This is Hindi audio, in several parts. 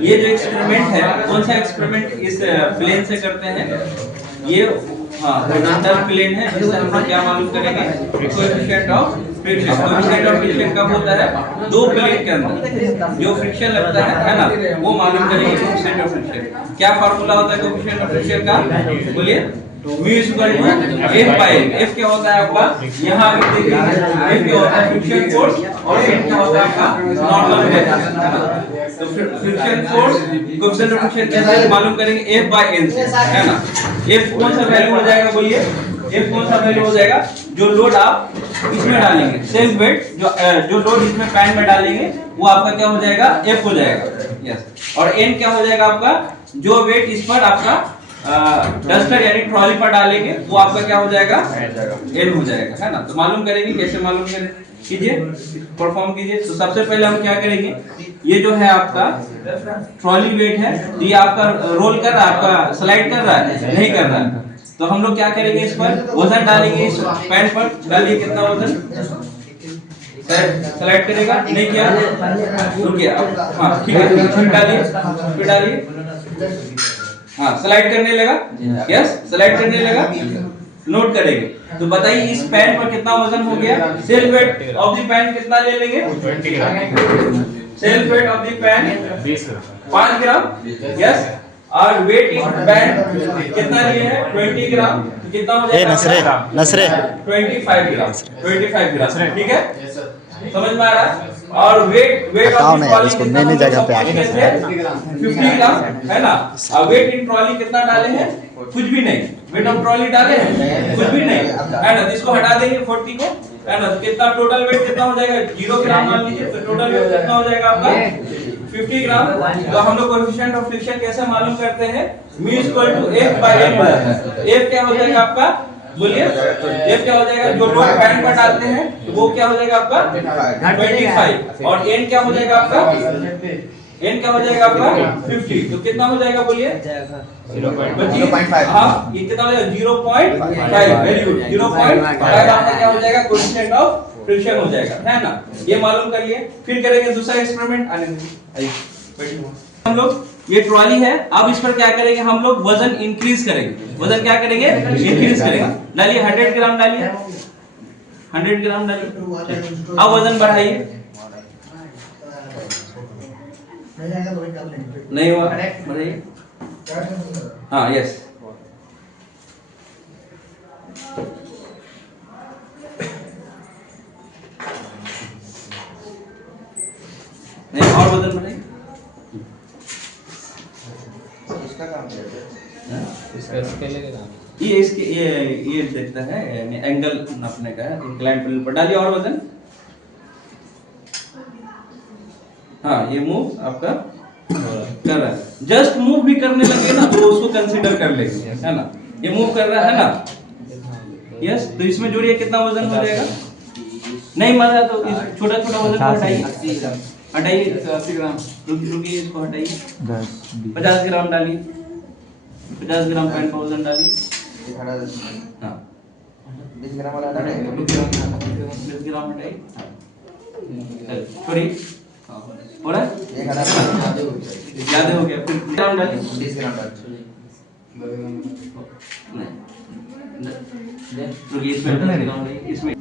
ये जो एक्सपेरिमेंट है, कौन सा एक्सपेरिमेंट इस प्लेन से करते हैं? ये होरिजॉन्टल प्लेन है, जिससे हम लोग क्या मालूम करेंगे? Coefficient of friction. Coefficient of friction कब होता है? दो प्लेन के अंदर जो फ्रिक्शन लगता है ना, वो मालूम करेंगे कोएफिशिएंट ऑफ फ्रिक्शन। क्या फार्मूला होता है कोएफिशिएंट ऑफ फ्रिक्शन का? बोलिए। mu equal to f by n। f क्या होता है आपका? यहाँ देखिए, f क्या होता है? फ्रिक्शन फोर्स, और n क्या होता है आपका? Normal velocity. तो friction force coefficient of friction कैसे मालूम करेंगे? f बाय n से, है ना। f कौन सा वैल्यू हो जाएगा? बोलिए। f कौन सा वैल्यू हो जाएगा? जो लोड आप इसमें डालेंगे, सेल्फ वेट, जो लोड इसमें पैन में डालेंगे, वो आपका क्या हो जाएगा? f हो जाएगा। यस। और n क्या हो जाएगा आपका? जो वेट इस पर आपका डस्टर यानी ट्रॉली पर डालेंगे, वो आपका क्या हो जाएगा? n हो जाएगा, है ना। तो मालूम करेंगे, कैसे मालूम करें? कीजिए, परफॉर्म कीजिए। तो सबसे पहले हम क्या करेंगे? ये जो है आपका ट्रॉली वेट है, तो ये आपका रोल कर रहा है, आपका स्लाइड कर रहा है? नहीं कर रहा है। तो हम लोग क्या करेंगे? इस पर वजन डालेंगे, इस पैन पर डालिए। कितना वजन? स्लाइड करेगा? नहीं किया? रुकिए अब। हाँ ठीक है, फिर डालिए, फिर डालिए। हाँ, स्लाइड करने लगा। यस, स्लाइड करने लगा। नोट करेंगे। तो बताइए इस पैन पर कितना वजन हो गया? Self weight of the pan कितना ले लेंगे? 20 gram. Self weight of the pan 5 gram. Yes. और वेट इन पैन कितना लिए हैं? 20 ग्राम। तो कितना हो जाएगा? नसरे 25 ग्राम। 25 ग्राम, ठीक है? समझ में आ रहा है? और वेट बताओ ना यार, इसको नई नई जगह पे आके 50 ग्राम, है ना। अब वेट इन ट्रॉली कितना डाले हैं? कुछ भी नहीं। वेट ऑफ ट्रॉली डाले हैं? कुछ भी नहीं, है ना। इसको हटा देंगे 40 को, है ना। तो कितना टोटल वेट कितना हो जाएगा? 0 ग्राम मान लीजिए। तो टोटल वेट कितना हो जाएगा आपका? 50 ग्राम। तो हम लोग कोएफिशिएंट ऑफ फ्रिक्शन कैसे मालूम करते हैं? mu equal to f by n हो जाता है। f क्या हो जाएगा आपका? बोलिए। f क्या हो जाएगा? जो लोड पैन पर डालते हैं, वो क्या हो जाएगा आपका? 25। और n क्या हो जाएगा आपका? n क्या हो जाएगा आपका? 50। तो कितना हो जाएगा? बोलिए। 0.5। हाँ, ये कितना हो जाएगा? 0.5। Very good. 0.5 आपका क्या हो जाएगा? कोएफिशिएंट ऑफ फ्रिक्शन हो जाएगा, है ना। ये मालूम कर लिए। फिर करेंगे दूसरा एक्सपेरिमेंट। हम लोग, ये ट्रॉली है, अब इस पर क्या करेंगे? हम लोग वजन इंक्रीज करेंगे। वजन क्या करेंगे? इंक्रीज करेंगे। डालिए 100 ग्राम डालिए। 100 ग्राम डालिए। अब वजन बढ़ाइए। नहीं हुआ? बढ़ाइए। हाँ, यस। नहीं, और वजन बढ़ाइए। इसका स्केल ये इसके ये देखता है, यानी एंगल नापने का है। इंक्लाइन प्लेन पर डालिए और वजन। हाँ, ये मूव आपका कर रहा है। जस्ट मूव भी करने लगे ना, तो उसको कंसीडर कर लेंगे, है ना। ये मूव कर रहा है ना। यस। तो इसमें जोड़िए, कितना वजन हो जाएगा? नहीं मारा तो छोटा छोटा वजन को हटाइए। हटाइए 80 ग्राम। रुकिए, इसको हटाइए। 50 ग्राम डालिए। 50 ग्राम पैन का वजन डालिए। हाँ, 20 ग्राम वाला हटाइए। 20 ग्राम हटाइए। छोड़िए। हो रहा है? ज्यादा हो गया। फिर ग्राम डालिए। 20 ग्राम डालिए। रुकिए, इसमें 10 ग्राम डालिए। इसमें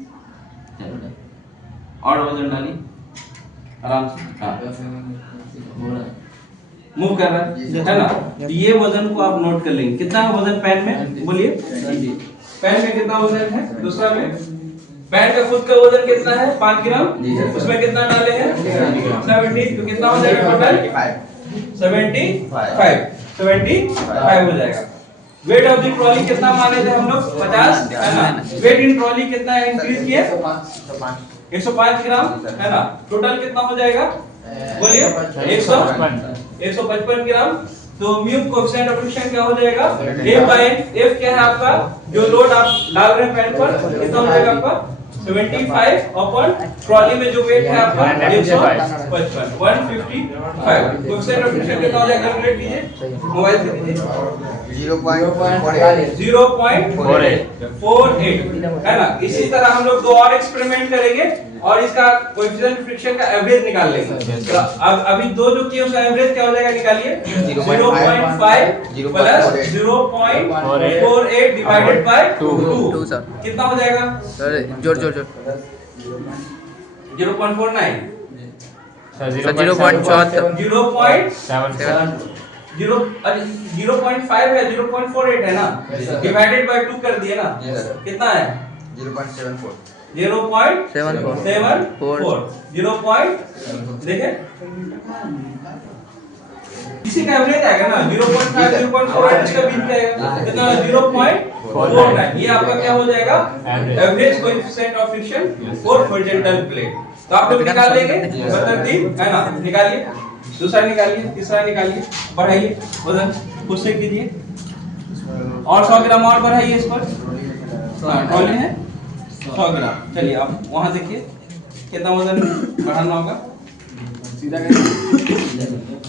और वजन डालिए आराम से। हाँ, मूव कर रहा है ना। तो ये वजन को आप नोट कर लेंगे। कितना है वजन पैन में? बोलिए। पैन में कितना वजन है? दूसरा में पैन का खुद का वजन कितना है? 5 ग्राम। उसमें कितना डाले हैं? 70। तो कितना हो जाएगा टोटल? 75 हो जाएगा। वेट ऑफ द ट्रॉली कितना माने थे हम लोग? 50, है ना। वेट इन ट्रॉली कितना इंक्रीज किया? 105 ग्राम, है ना। टोटल कितना हो जाएगा? बोलिए। 155 ग्राम। तो म्यू कोएफिशिएंट ऑफ फ्रिक्शन क्या हो जाएगा? f by n। f क्या है आपका? जो लोड आप डाल रहे हैं पैन पर, कितना हो जाएगा आपका? 75 अपॉन ट्रॉली में जो वेट है आपका 155 कोएफिशिएंट ऑफ फ्रिक्शन कितना हो जाएगा कैलकुलेट कीजिए मोबाइल से कीजिए 0.48 है ना। इसी तरह हम लोग दो और एक्सपेरिमेंट करेंगे और इसका कोएफिशिएंट ऑफ फ्रिक्शन का एवरेज निकाल लेंगे। तो अब अभी दो जो किए उसका एवरेज क्या हो जाएगा निकालिए 0.5 प्लस 0.48 डिवाइडेड बाय 2 कितना हो जाएगा सर जोड़ 0.49 सर 0.74 0.5 है 0.48 है ना डिवाइडेड बाय 2 कर दिए ना कितना है 0.74 देखें इसी का एवरेज आएगा ना 0.5 0.48 इसका बीच जाएगा कितना 0.49 ये आपका क्या हो जाएगा average coefficient of friction for horizontal plane. तो आप लोग निकाल लेंगे बतरतीब है ना निकालिए दूसरा निकालिए तीसरा निकालिए बढ़ाइए वजन खुद से कीजिए और 100 ग्राम और बढ़ाइए इस पर ट्रॉली है 100 ग्राम चलिए आप वहां देखिए कितना वजन बढ़ाना होगा सीधा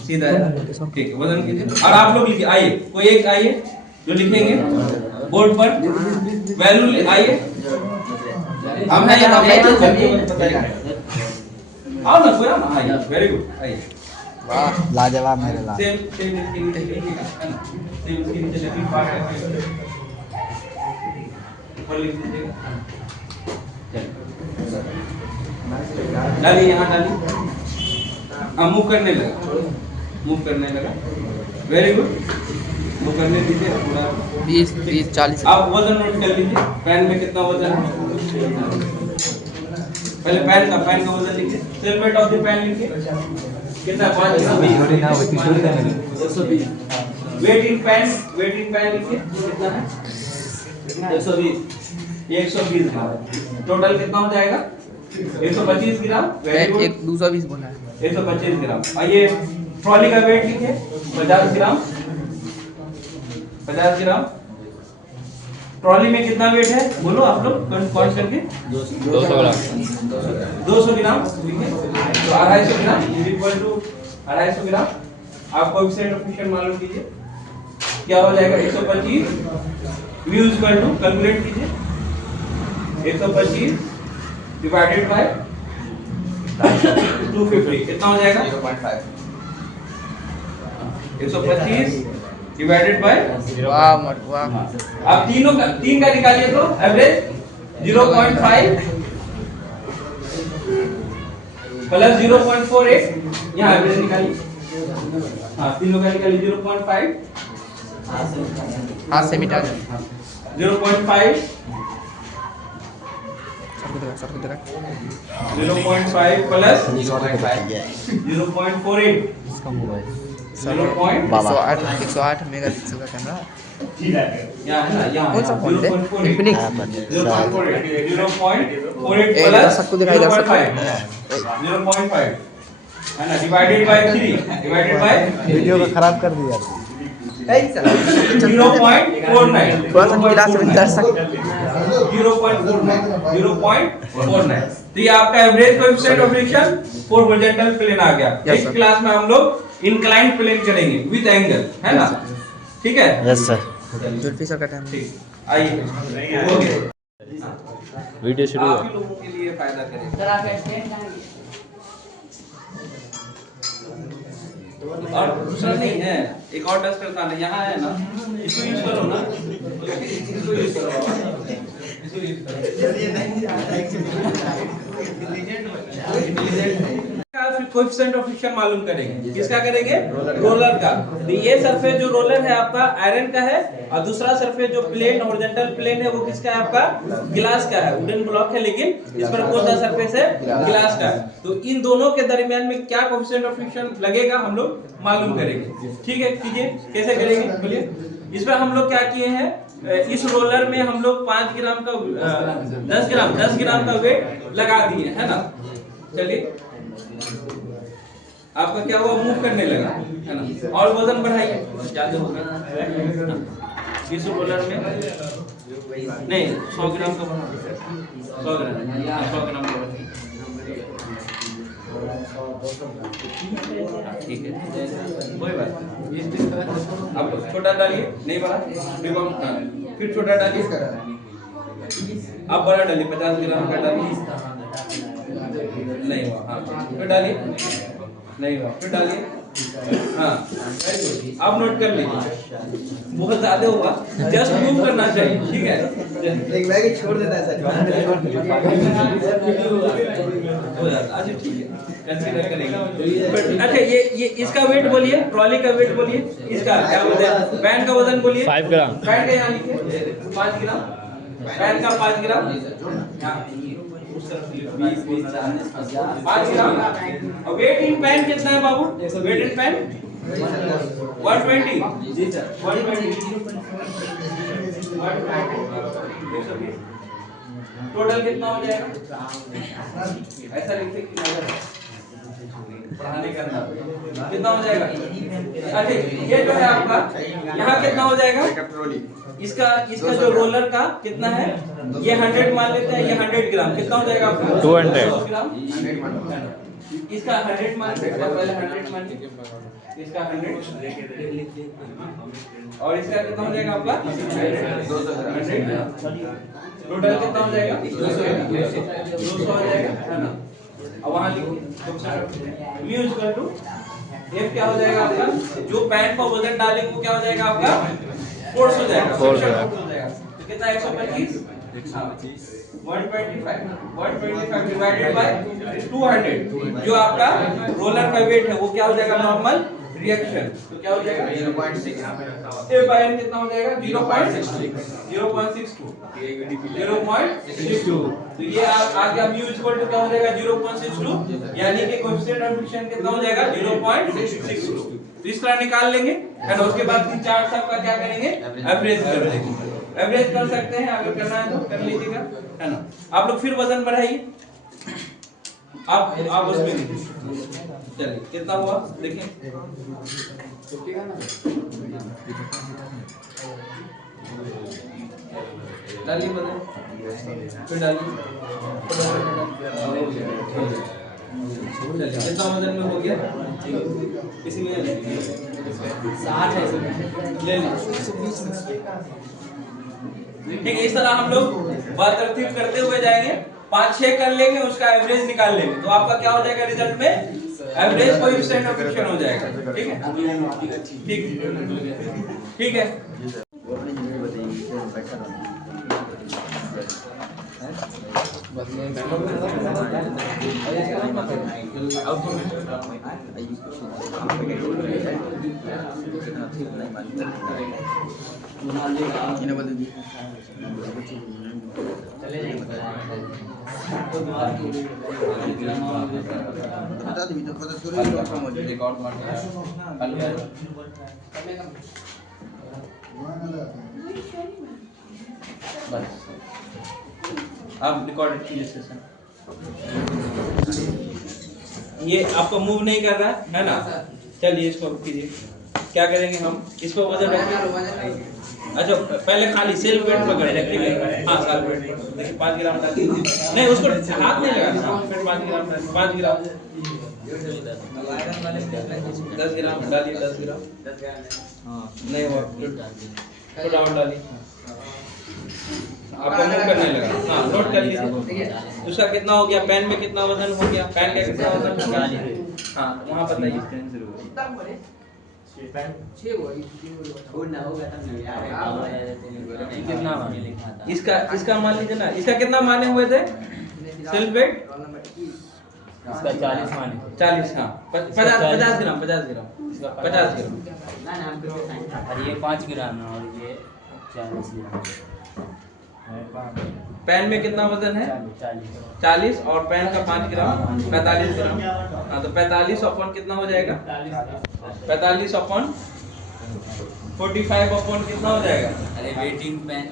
सीधा है ठीक है वजन कीजिए और आप लोग लिखिए आइए कोई एक आइए जो लिखेंगे बोर्ड पर वैल्यू आइए हम है यहाँ पे आओ ना कोई ना आइए वेरी गुड आइए वाह लाजवाब मेरे लाल सेम इसके नीचे लिखिए पार्ट है ऊपर लिख दीजिएगा डालिए यहाँ डालिए अब मूव करने लगा वेरी गुड मूव करने दीजिए पूरा 20 30 40 आप वजन नोट कर लीजिए पैन में कितना वजन है पहले पैन का वजन लिखिए self weight of the pan लिखिए कितना 120 वेट इन पैन लिखिए कितना है 120 ग्राम टोटल कितना हो जाएगा 125 ग्राम एक 220 बोला है 125 ग्राम आइए ट्रॉली का वेट लिखिए 50 ग्राम ट्रॉली में कितना वेट है बोलो आप लोग कौन करके 200 ग्राम 200 ग्राम लिखिए तो 250 ग्राम इज इक्वल टू 250 ग्राम आप कोएफिशिएंट ऑफ फ्रिक्शन मालूम कीजिए क्या हो जाएगा 125 v इक्वल टू कैलकुलेट कीजिए 125 डिवाइडेड बाय 250 कितना हो जाएगा 125 डिवाइडेड बाय वाह अब तीन का निकालिए तो एवरेज 0.5 प्लस 0.48 यहाँ एवरेज निकालिए हाँ तीनों का निकालिए 0.5 हाथ से मिटा दे 0.5 सर को देखा 0.5 प्लस 0.48 इसका मोबाइल 108 मेगापिक्सल का कैमरा यहाँ है ना यहाँ कौन सा फोन है इन्फिनिक्स 0.48 एक प्लस सबको दिखाई दे सकता है 0.5 है ना divided by 3 divided by video को खराब कर दिया 0.49 थोड़ा सा क्लास में कर सकते 0.49 तो ये आपका average coefficient of friction for horizontal plane आ गया। Yes, next sir. क्लास में हम लोग इंक्लाइंड प्लेन करेंगे विद एंगल है ना ठीक है यस सर जुल्फी सर का टाइम ठीक आइए ओके वीडियो शुरू आप ही लोगों के लिए फायदा करेगा और दूसरा नहीं है एक और टेस्ट करता है यहाँ है ना इसको यूज करो ना इसको यूज करो इसको यूज करो कोएफिशिएंट ऑफ फ्रिक्शन मालूम करेंगे किसका करेंगे रोलर का। तो ये सरफेस जो रोलर है आपका आयरन का है और दूसरा सरफेस जो प्लेन हॉरिजॉन्टल प्लेन है वो किसका है आपका ग्लास का है वुडन ब्लॉक है लेकिन इस पर कौन सा सरफेस है ग्लास का है। तो इन दोनों के दरमियान में क्या कोएफिशिएंट ऑफ फ्रिक्शन लगेगा हम लोग मालूम करेंगे ठीक है कीजिए कैसे करेंगे बोलिए। इसमें हम लोग क्या किए हैं इस रोलर में हम लोग 5 ग्राम का 10 ग्राम का वेट लगा दिए है ना। चलिए आपका क्या हुआ मूव करने लगा है ना और वजन बढ़ाइए ज्यादा होगा इस रोलर में नहीं 100 ग्राम का 100 ग्राम 100 ग्राम का वजन। ठीक है, कोई बात नहीं। अब छोटा डालिए, नहीं बड़ा, फिर छोटा डालिए, अब बड़ा डालिए, 50 ग्राम का डालिए, नहीं हुआ, हाँ फिर डालिए, नहीं हुआ, फिर डालिए, हाँ अब नोट कर लीजिए, बहुत ज्यादा हुआ, जस्ट मूव करना चाहिए, ठीक है। एक बैग छोड़ देता है सर। अच्छा ठीक है, कंसीडर करेंगे। अच्छा ये इसका वेट बोलिए, ट्रॉली का वेट बोलिए, इसका क्या बोलते हैं, पैन का वजन बोलिए। 5 ग्राम। पैन का यहाँ लिखिए 5 ग्राम, पैन का 5 ग्राम, 5 ग्राम। और वेट इन पैन कितना है बाबू, wait in pan 120 ji sir, 120 total कितना हो जाएगा, ऐसा लिखते कि नजर पढ़ाने का अंदाज कितना हो जाएगा। अच्छा ये जो है आपका यहाँ कितना हो जाएगा, इसका जो रोलर का कितना है, ये 100 मान लेते हैं, ये 100 ग्राम कितना हो जाएगा आपका 200 ग्राम। इसका 100 मान लेते हैं, पहले 100 मान लीजिए, इसका 100 और इसका कितना हो जाएगा आपका 200 टोटल कितना हो जाएगा 200 हो जाएगा, है ना। अब वहां लिखिए यूज कर टू एफ क्या हो जाएगा आपका, जो पैन पर वजन डालेंगे वो क्या हो जाएगा आपका फोर्स हो जाएगा, फोर्स हो जाएगा। तो कितना 125 125 डिवाइडेड बाय 200, जो आपका रोलर का वेट है वो क्या हो जाएगा नॉर्मल रिएक्शन, तो क्या हो जाएगा 0.6 ए बाय एन कितना हो जाएगा 0.62 तो ये आ गया म्यू इक्वल टू क्या हो जाएगा 0.62 यानी कि कोएफिशिएंट ऑफ फ्रिक्शन कितना हो जाएगा 0.62। तो इस तरह निकाल लेंगे और उसके बाद इन चार सब का क्या करेंगे एवरेज कर देंगे। एवरेज कर सकते हैं, अगर करना है तो कर लीजिएगा, है ना। आप लोग फिर वजन बढ़ाइए, आप उसमें चलिए कितना हुआ देखिए, डालिए वजन, फिर डालिए कितना वजन में हो गया, इसी में 60 है ले लीजिए। ठीक है, इस तरह हम लोग बात तरतीब करते हुए जाएंगे, 5-6 कर लेंगे, उसका एवरेज निकाल लेंगे, तो आपका क्या हो जाएगा रिजल्ट में एवरेज कोएफिशिएंट ऑफ फ्रिक्शन हो जाएगा। ठीक है, ठीक है। आप रिकॉर्डेड कीजिए सेशन, ये आपको मूव नहीं कर रहा है ना, चलिए इसको कीजिए। क्या करेंगे हम, इसको वजन रखिए। अच्छा पहले खाली सेल्फ वेट पकड़ ले, ठीक है, हाँ सेल्फ वेट देखिए 5 ग्राम डालिए, नहीं उसको हाथ नहीं लगाना, फिर 5 ग्राम डालिए, 5 ग्राम 10 ग्राम डालिए, 10 ग्राम नहीं हुआ तो डाउन डालिए, आपको मूव करने लगा, हाँ नोट कर लीजिए। उसका कितना हो गया, पैन में कितना वजन हो गया, पैन का कितना वजन हो गया, हाँ वहाँ बताइए कितना, इसका मान लीजिए ना, इसका कितना माने हुए थे सेल्फ वेट, इसका 40 माने, 40 हाँ 50 ग्राम 50 ग्राम और ये 5 ग्राम है और ये 40 ग्राम। पैन में कितना वजन है 40 और पैन का 5 ग्राम 45 ग्राम, हाँ तो 45 अपॉन कितना हो जाएगा 45 अपॉन 45 अपॉन कितना हो जाएगा, अरे वेटिंग पैन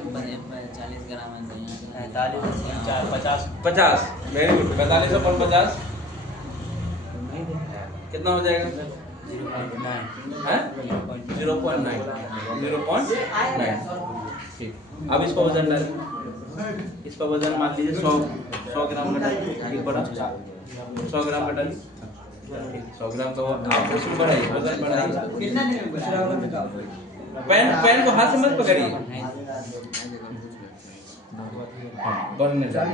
40 ग्राम है 50 वेरी गुड, 45 अपॉन 50 कितना हो जाएगा 0.9 ठीक। अब इसको वजन डालें, इस पर वजन मान लीजिए 100 ग्राम का डालिए, एक बड़ा 100 ग्राम का डालिए, 100 ग्राम का आप उसमें बढ़ाइए, वजन बढ़ाइए। कितना दिन में बना? पेन को हाथ से मत पकड़िए, बढ़ने दीजिए,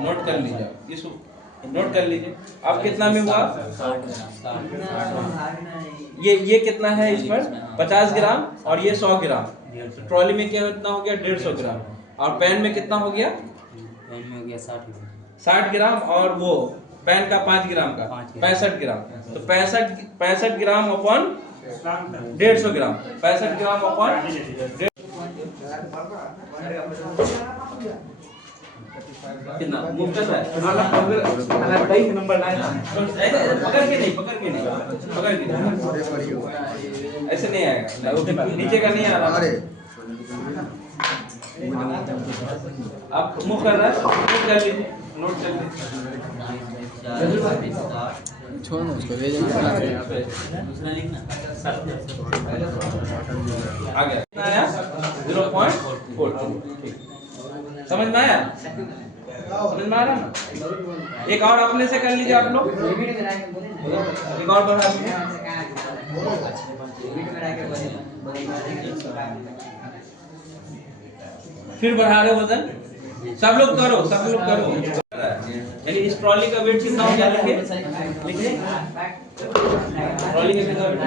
नोट कर लीजिए, इस नोट कर लीजिए। अब कितना में हुआ? ये कितना है इस पर? 50 ग्राम और ये 100 ग्राम। ट्रॉली में क्या कितना हो गया? 150 ग्राम। और पेन में कितना हो गया? पेन में हो गया 60 ग्राम और वो पेन का 5 ग्राम का 65 ग्राम। तो 65 ग्राम अपॉन 150 ग्राम, 65 ग्राम अपॉन कितना मूव कर रहा है? नंबर पकड़ के नहीं, पकड़ के नहीं, ऐसे नहीं आएगा, नीचे का नहीं आ रहा। आप मूव कर रहा है, नोट कर लीजिए, नोट कर लीजिए। छोड़ो उसको, ले दूसरा लिखना। आ गया, कितना आया? 0.4। समझ में आया? समझ में आ रहा ना? एक और अपने से कर लीजिए आप लोग, एक और बढ़ा दीजिए। फिर बढ़ा रहे वजन, सब लोग करो, सब लोग करो। यानी इस ट्रॉली का वेट कितना हो गया? लिखिए, ट्रॉली का कितना वेट?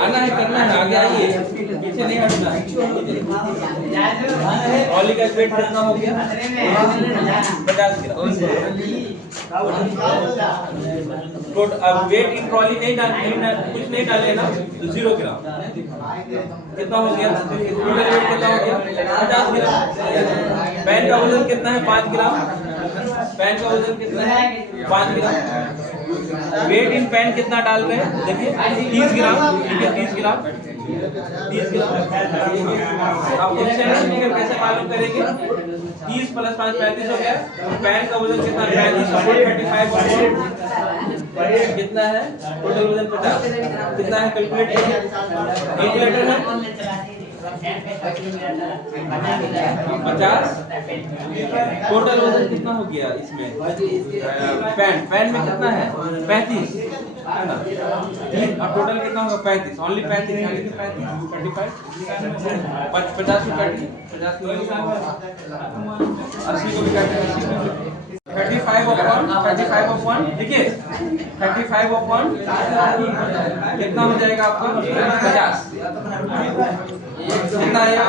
आना है, करना है, आगे आइए, पीछे नहीं हटना है। ट्रॉली का वेट कितना हो गया? 50 ग्राम। अब वेट इन ट्रॉली नहीं कुछ नहीं डाले ना, तो 0 ग्राम। कितना हो गया? टोटल वेट कितना हो गया? 50 ग्राम। पेन का वजन कितना है? 5 ग्राम। पेन का वजन कितना है? 5 ग्राम। वेट इन पेन कितना डाल रहे हैं? देखिए 30 ग्राम, ठीक है, 30 ग्राम, 30 ग्राम। आप कैसे मालूम करेंगे? 30 + 5 35 हो गया। पेन का वजन कितना? 35 कितना है? टोटल वजन 50 कितना है? कैलकुलेट कीजिए, कैलकुलेटर है 50। टोटल वजन कितना हो गया इसमें? पेन में कितना है? 35 है ना? और टोटल कितना होगा? 35, ओनली 35, यानी कि 35 50 को काटिए, 50 को 80 को भी काटिए, 35 अपॉन देखिए 35 अपॉन कितना हो जाएगा आपका? 50 कितना आया?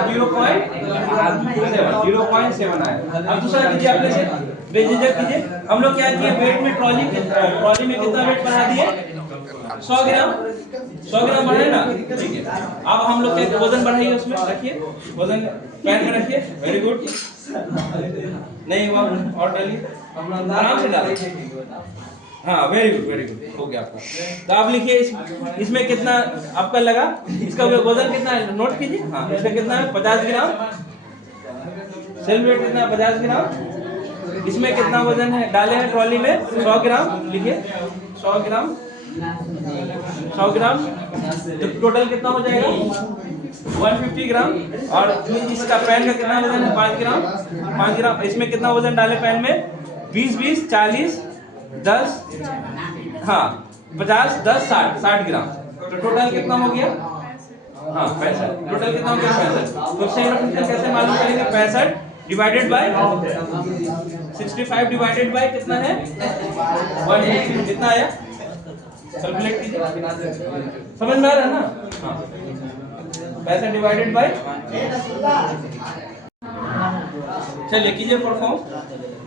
0.7 आया। अब दूसरा कीजिए, अपने से बेझिझक कीजिए। हम लोग क्या किए? वेट में ट्रॉली में कितना वेट बढ़ा दिए? 100 ग्राम, 100 ग्राम बढ़े ना, ठीक है। अब हम लोग क्या वजन बढ़ाइए, उसमें रखिए वजन, पेन में रखिए, वेरी गुड। नहीं हुआ और डालिए, आराम से डालिए। हाँ, वेरी गुड, हो गया आपका। तो आप लिखिए इसमें कितना आपका लगा? इसका वजन कितना है? नोट कीजिए। हाँ, इसका कितना है? 50 ग्राम। सेल वेट कितना है? 50 ग्राम। इसमें कितना वजन है? डाले हैं ट्रॉली में 100 ग्राम, लिखिए 100 ग्राम, 100 ग्राम। तो टोटल कितना हो जाएगा? 150 ग्राम। और इसका पेन का कितना वजन है? 5 ग्राम, 5 ग्राम। इसमें कितना वजन डाले पेन में? 20 20 40 10, हाँ 50 10 60 ग्राम। तो टोटल कितना हो गया? हाँ 65। टोटल कितना हो गया? 65। तो सेम फंक्शन कैसे मालूम करेंगे? 65 डिवाइडेड बाय 65 डिवाइडेड बाय कितना है? 150। कितना आया? कैलकुलेट कीजिए, समझ में आ रहा है ना? हाँ, 65 डिवाइडेड बाय, चलिए कीजिए परफॉर्म।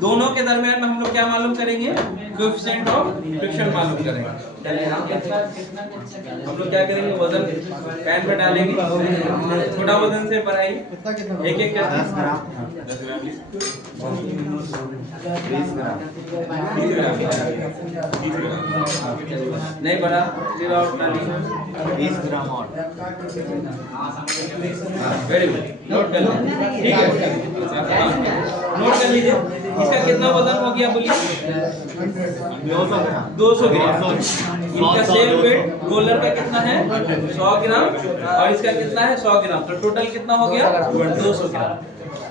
दोनों के दरमियान में हम लोग क्या मालूम करेंगे? कोएफिशिएंट ऑफ फ्रिक्शन मालूम करेंगे। हम लोग क्या करेंगे? वजन पेन पे डालेंगे, छोटा वजन से बढ़ाइए, एक एक करके 10 ग्राम, 20 ग्राम, 30 ग्राम, नहीं बढ़ा, फिर और डालिए 20 ग्राम और। वेरी गुड, नोट कर लीजिए, ठीक है, नोट कर लीजिए। इसका कितना वजन हो गया बोलिए? 200 ग्राम। इनका सेल वेट रोलर का कितना है? 100 ग्राम और इसका कितना है? 100 ग्राम। तो टोटल कितना हो गया? 200 ग्राम।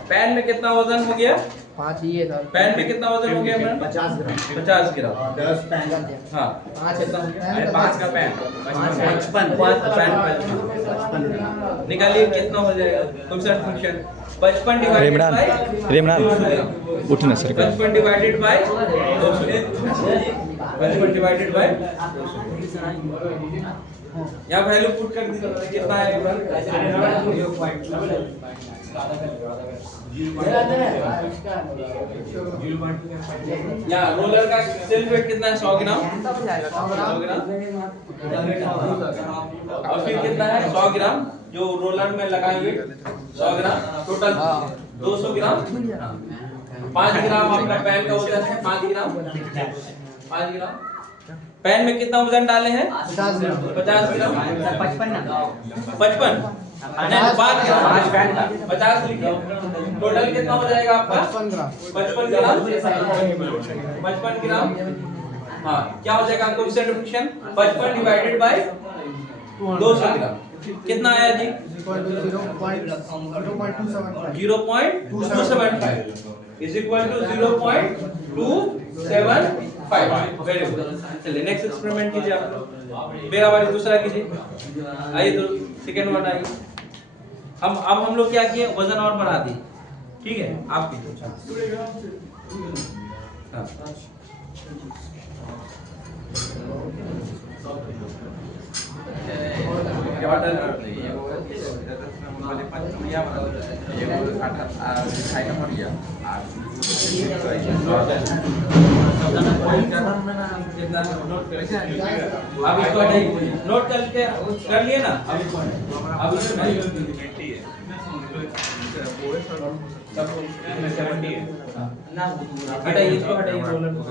पैन में कितना वजन हो गया? 5 ये था। पैन में कितना वजन हो गया मैम? 50 ग्राम। 50 ग्राम। 10 पैन। हाँ 5 कितना हो गया? 5 का पैन 55 5 पैन 55 ग्राम। निकालिए कितना हो जाएगा? फंक्शन 55 डिवाइडेड बाय रेमनाथ उठना sir 55 divided by 200 55 divided by 200 यहाँ वैल्यू पुट कर दीजिए कितना है यहाँ रोलर का सेल वेट कितना है? 100 ग्राम 100 ग्राम और फिर कितना है? 100 ग्राम जो रोलर में लगाएंगे 100 ग्राम टोटल 200 ग्राम 5 ग्राम आपका पैन का वजन है 5 ग्राम 5 ग्राम पैन में कितना वजन डाले हैं? 50 ग्राम 55 नहीं 5 ग्राम 50 लिखिए टोटल कितना हो जाएगा आपका? 55 ग्राम 55 ग्राम हाँ क्या हो जाएगा coefficient of friction 55 divided by 200 ग्राम कितना आया जी? 0.275 is equal to 0.275 very good. चलिए नेक्स्ट एक्सपेरिमेंट कीजिए आप लोग। मेरा वाली दूसरा कीजिए। आइए तो सेकंड वन आइए। हम लोग क्या किए? वजन और बढ़ा दिए। ठीक है आप कीजिए। हाँ अब इसको नोट करके कर लिए ना? अब इसको हटाइए इसको हटाइए रोलर को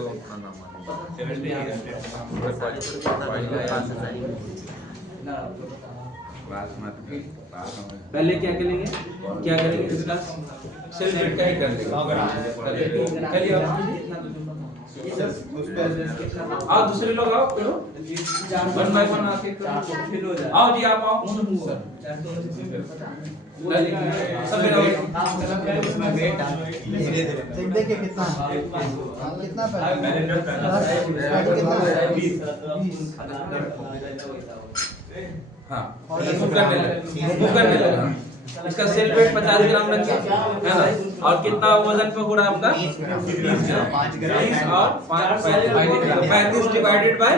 पहले क्या करेंगे इसका सेल वेट का ही कर लेंगे चलिए आओ दूसरे लोग आओ करो 1 बाय 1 आके आओ जी आप आओ सब देखिए कितना हाँ मूव करने लगा इसका सेल वेट 50 ग्राम रखिए है ना और कितना वजन पे हो रहा है आपका 30 ग्राम 30 और 35 डिवाइडेड बाय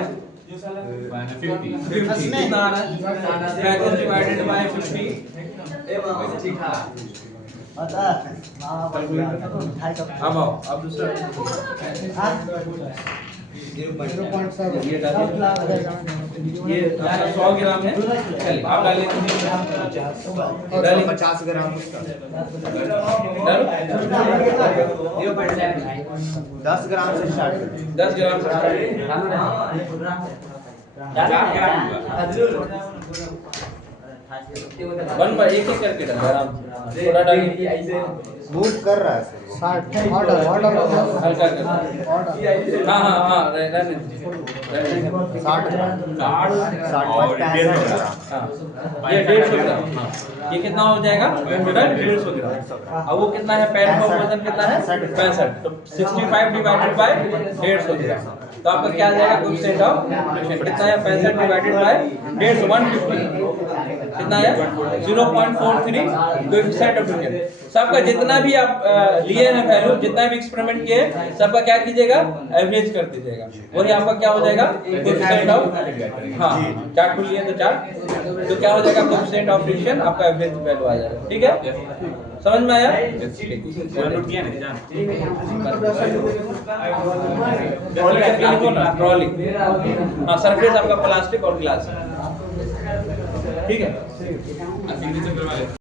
50 कितना आ रहा है 35 डिवाइडेड बाय 50 अब आओ अब दूसरा 0.7 ये आपका 100 ग्राम है चलिए आप डालिए 50 ग्राम उसका 10 ग्राम से स्टार्ट 10 ग्राम से वन बाय एक करके डाल आराम से थोड़ा डालिए मूव कर रहा है 60 ऑर्डर हल्का कर हाँ हाँ हाँ रहने 60 ग्राम 60 ये 150 ग्राम ये कितना हो जाएगा टोटल 150 ग्राम अब वो कितना है पैन का वजन कितना है 65 तो 65 डिवाइडेड बाय 150 ग्राम तो आपका क्या आ जाएगा कोएफिशिएंट ऑफ फ्रिक्शन कितना है 65 डिवाइडेड बाय 150 कितना है 0.43 कोएफिशिएंट ऑफ फ्रिक्शन सबका जितना भी आप लिए हैं वैल्यू जितना भी एक्सपेरिमेंट किए सबका क्या कीजिएगा एवरेज कर दीजिएगा और ये आपका क्या हो जाएगा कोएफिशिएंट ऑफ हाँ चार्ट खुल लिए तो चार्ट तो क्या हो जाएगा कोएफिशिएंट ऑफ फ्रिक्शन आपका एवरेज वैल्यू आ जाएगा ठीक है समझ में आया नोट किया नहीं जान ट्रॉली हाँ सरफेस आपका प्लास्टिक और ग्लास ठीक है